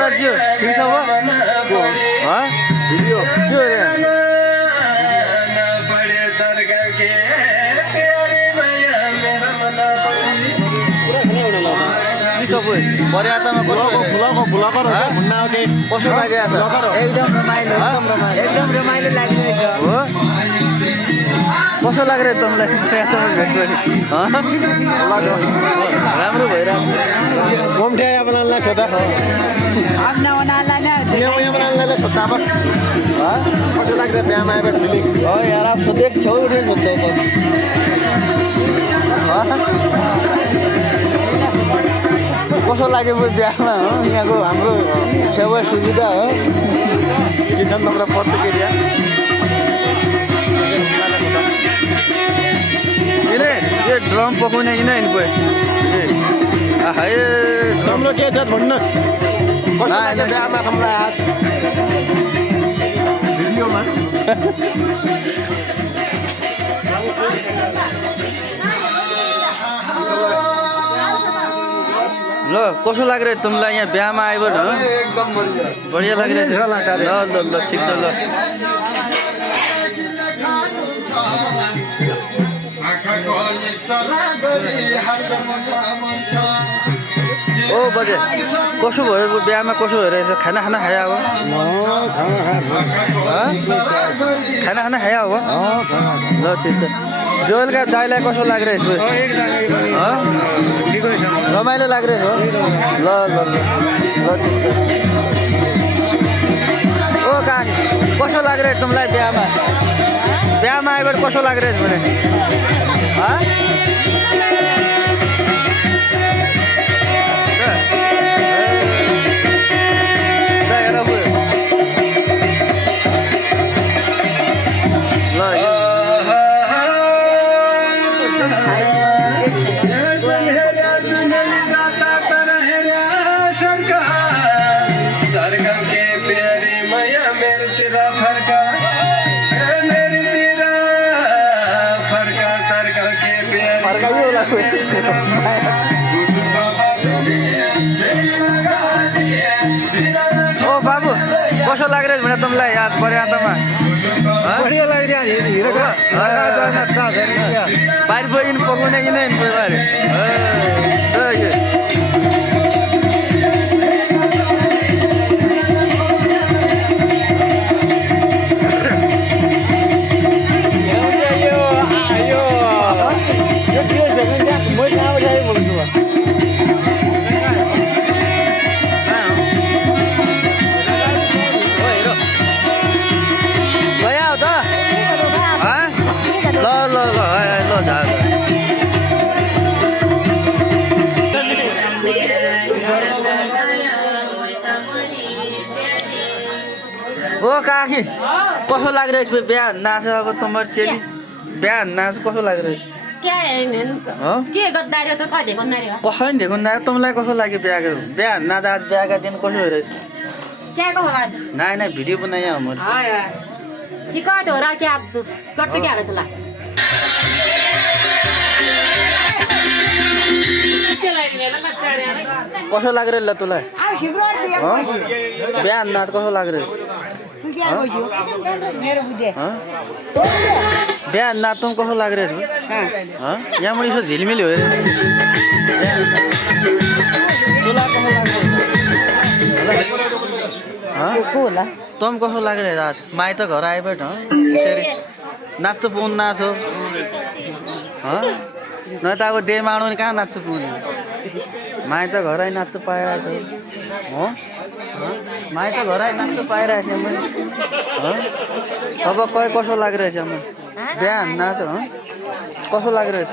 दाजु ठिक छ हो भिडियो के अरे बरियातामा कसो लाग्यो एकदम रमाइलो लागिरहेछ हो कसो लाग्यो तँलाई बरियातामा भेट गरी राम्रो भइरहेको घुम्ठ्या यहाँ बनाउनलाई छोता कसो लाग्छ बिहामा आएर फिलिङ हो यार आप सोधेक छौ रे सोध्दै कसो लाग्यो बिहामा हो यहाँको हाम्रो सेवा सुविधा हो के छन् तपाईँको प्रतिक्रिया ये ड्रम पकाउने किन कोही राम्रो के छ भन्नु कस्तो लाग्छ बिहामा तपाईँलाई आज भिडियोमा ल कसो लागिरहेछ तिमीलाई यहाँ बिहामा आइबाट एकदम बढिया लागिरहेछ ल ल ल ठिक छ ल ओ बजे कसो भयो बिहामा कसो भइरहेछ खाना खाना खायो अब खाना खाना खायो अब ल ठिक छ जोएलका दाइलाई कसो लागिरहेछ रमाइलो लागिरहेछ हो ल ल ल ठिक छ ओ का कसो लागिरहेछ तिमीलाई बिहामा आइबाट कसो लागिरहेछ भने ओ बाबु कसो लागिरहेछ भने तिमीलाई याद बरियातामा बढिया लागिरहेको बाहिर बहिनी पकाउने कि नै बाहिर ओ काकी कसो लागिरहेछ बिहा नाचेको तुम्हारो चेली बिहा नाच कसो लागिरहेछ कसै देखो ना तिमीलाई कसो लाग्यो बिहा नाच आज बिहाका दिन कसो भइरहेछ नाही नाही भिडियो बनायो मैले कसो लागिरहेछ ल तँलाई बिहा नाच कसो लागिरहेछ बिहा नाच्नु कसो लागिरहेछ यहाँबाट यसो झिलमिल हो तँलाई कसो लागिरहेछ तँ कसो लागिरहेछ आज माइत घर आइबाट यसरी नाच्नु पाउनु नाचो न त अब दे माडो नि कहाँ नाच्नु पाउने माइत घर आइ नाच्नु पाइरहेछ हो माइत घर आइ नाच्नु पाइरहेछ मैले अब कहीँ कसो लागिरहेछ म बिहा नाच कसो लागिरहेछ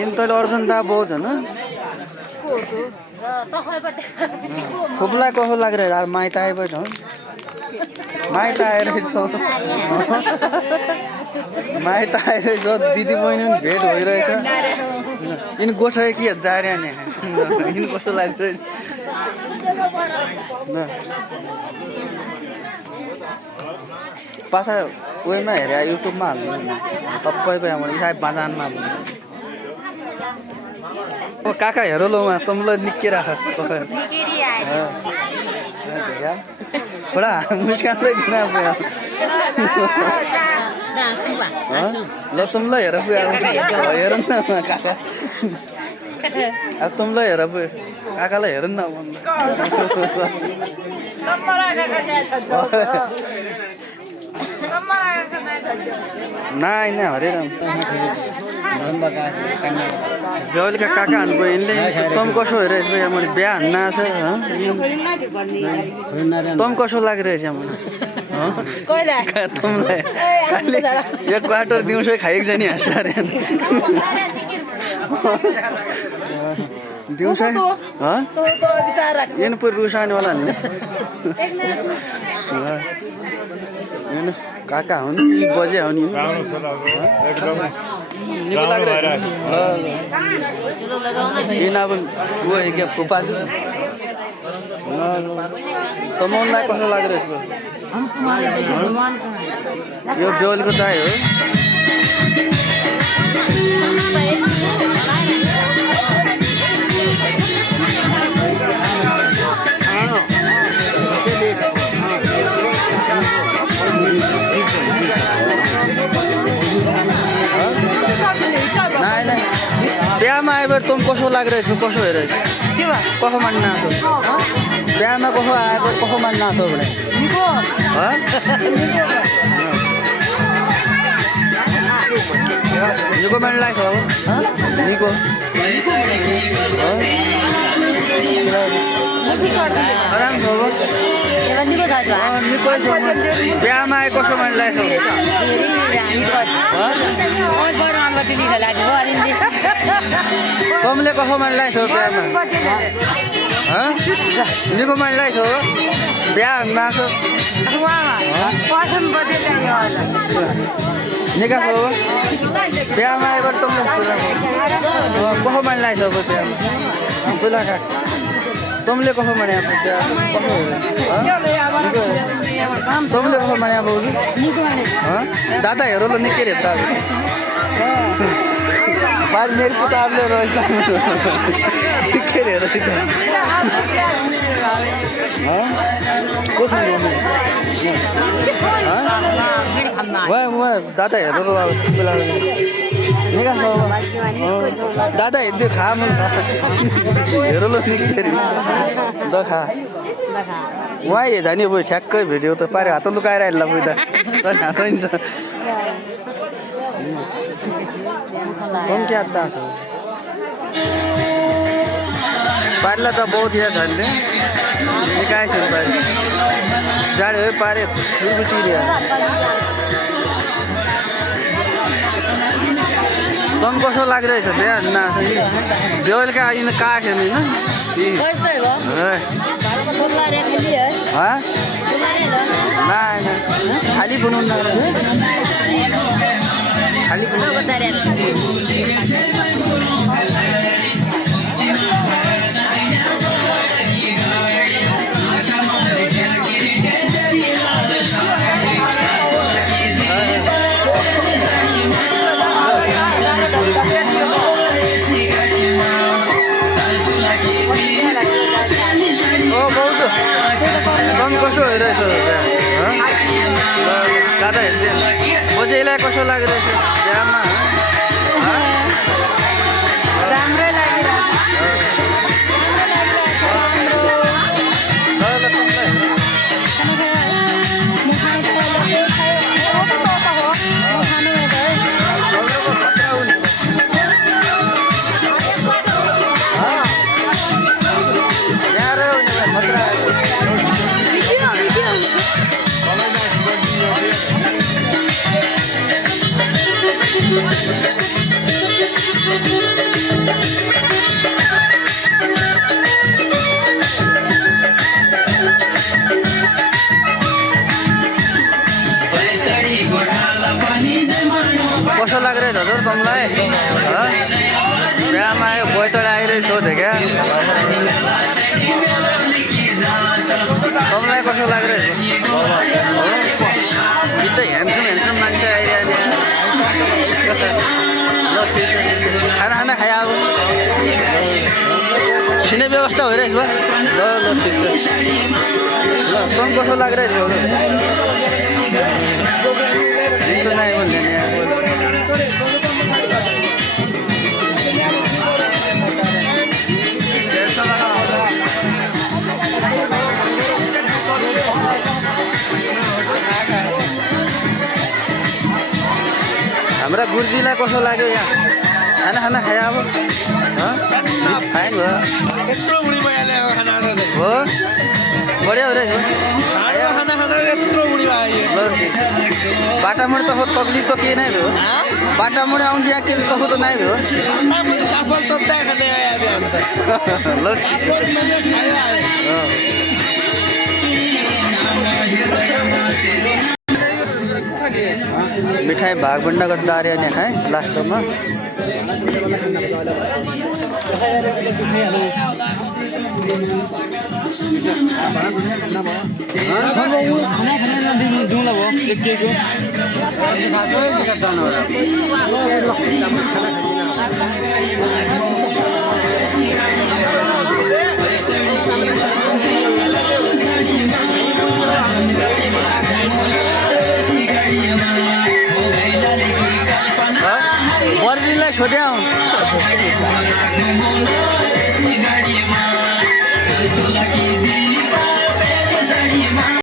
इन तैँले अर्जुन दा बहुत होइन खुबलाई कसो लागिरहेछ माइत आइबाट माइत आएर माइत आएर दिदी बहिनी पनि भेट भइरहेछ यिनी गोठे कि दार्या नि यिनी कस्तो लाग्छ पासा उयोमा हेरे युट्युबमा हाल्नु तपाईँ सायद बजानमा काका हेर लो तुमलाई निकै राख छोडा मुस्कान दिन ल तुमलाई हेर हेर न काका अब तुमलाई हेर काकालाई हेर न नाही नाही हरे राम बेहुलीका काका हान्को यिनले तम कसो हेरेछ मैले बिहा हान्न आछ तम कसो लागिरहेछ तमलाई एक क्वार्टर दिउँसो खाएको छ नि हाँस्छ अरे दिउँसो यिन पुरै रुसानेवाला नि काका हुन् बजे हुन् निको लागिरहेछ यिन अब ऊ क्या फुपा तमाउनलाई कस्तो लागिरहेछ यो बेहुलीको दाइ हो बिहामा आएपछि तँ कसो लागिरहेछ कसो हेरेछ के भयो कसो मान्न आएको बिहामा कसो आएपछि कसो मान्न आएको भने निको मान्न लाग्छ निको आराम छ निकै छ बिहामा आए कसो मान्न लाग्छ तमले कसो मान्न लाग्छ बिहामा निको मान्न लाग्छ बिहा माछ निकास हो बिहामा आएबाट तमले कसो मान्न लाग्छ अब बिहामा बुला काक तमले कसो माने कसो तमले कसो माने अब दादा हेर ल निकै हेर्छ बाल मेरो पुताहरूले रहेछ निकै हेर कसो दादा हेर बेला निकास दादा हेर्दै खा हेर ल निकै द खा उहाँ हे जाने अब ठ्याक्कै भेट्यो त पारे हात लुकाएर आइला बुइ त हात छ कम क्या दास हो पारिला त बहुत यहाँ छ नि निकायछ पारि जाडे हो पारे फुलकुटिरिया तम कसो लागिरहेछ बिहा नाच बेहुलीका आइन काट्यो नि खाली बनाउनु खाली तम कसो हेरेछ दादा हेर्दै बजेलाई कसो लागिरहेछ बिहामा राम्रै कसो लागिरहेछ हजुर तमलाई बिहामा आयो बैतड आइरहेछ क्या तमलाई कसो लागिरहेछ एकदम ह्यान्डसम मान्छे आइरहेको ल ठिक छ खाना खाया अब बस्ने व्यवस्था भइरहेछ बा ल ल ठिक छ ल तँ कसो लागिरहेछ ल त नाही बोलले नि हाम्रा गुरुजीलाई कसो लाग्यो यहाँ खाना खाना खायो अब फाइन भयो यत्रो बुढी भइहाल्यो खाना खाँदा हो बढिया हो रहेछ खाना खाँदा यत्रो बुढी भयो ल ठिक छ बाटामुडे त तकलिफ त केही नै भयो बाटामुडे आउँछ यहाँ के तखु त नै भयो चापल त खाँदै आयो अन्त ल ठिक मिठाई भाग बन्ड गर्दा अरे अनि खाएँ लास्टमा बर्दिनलाई छोड्या